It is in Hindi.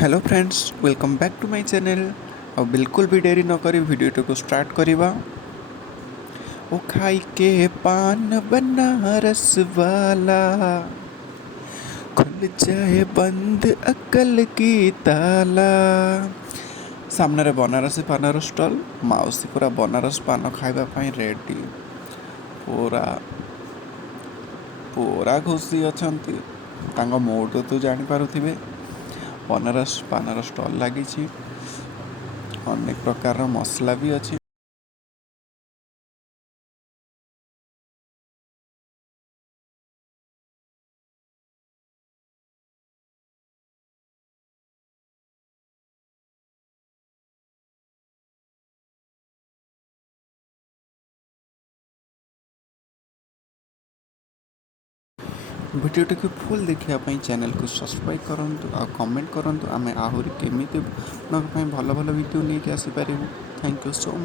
Hello friends, welcome back to my channel. और बिल्कुल भी देरी न करी वीडियो को स्टार्ट करिबा। ओ खाई के पान बनारस वाला खुल जाए बंद अकल की ताला। सामने रे बनारसी पानर स्टॉल, माउसी पूरा बनारस पान खाइबा पाई रेडी। पूरा पूरा खुशी अछंती। तांको मूड तो जानी पारुथिबे। बनारस पानर स्टॉल लगी, अनेक प्रकार मसला भी अच्छी। भिडियोटी को फुल देखा चैनल को सब्सक्राइब करूँ और कमेंट करूँ। आम आहरी केमी भल भल भिड नहीं आसीपर। Thank you so much.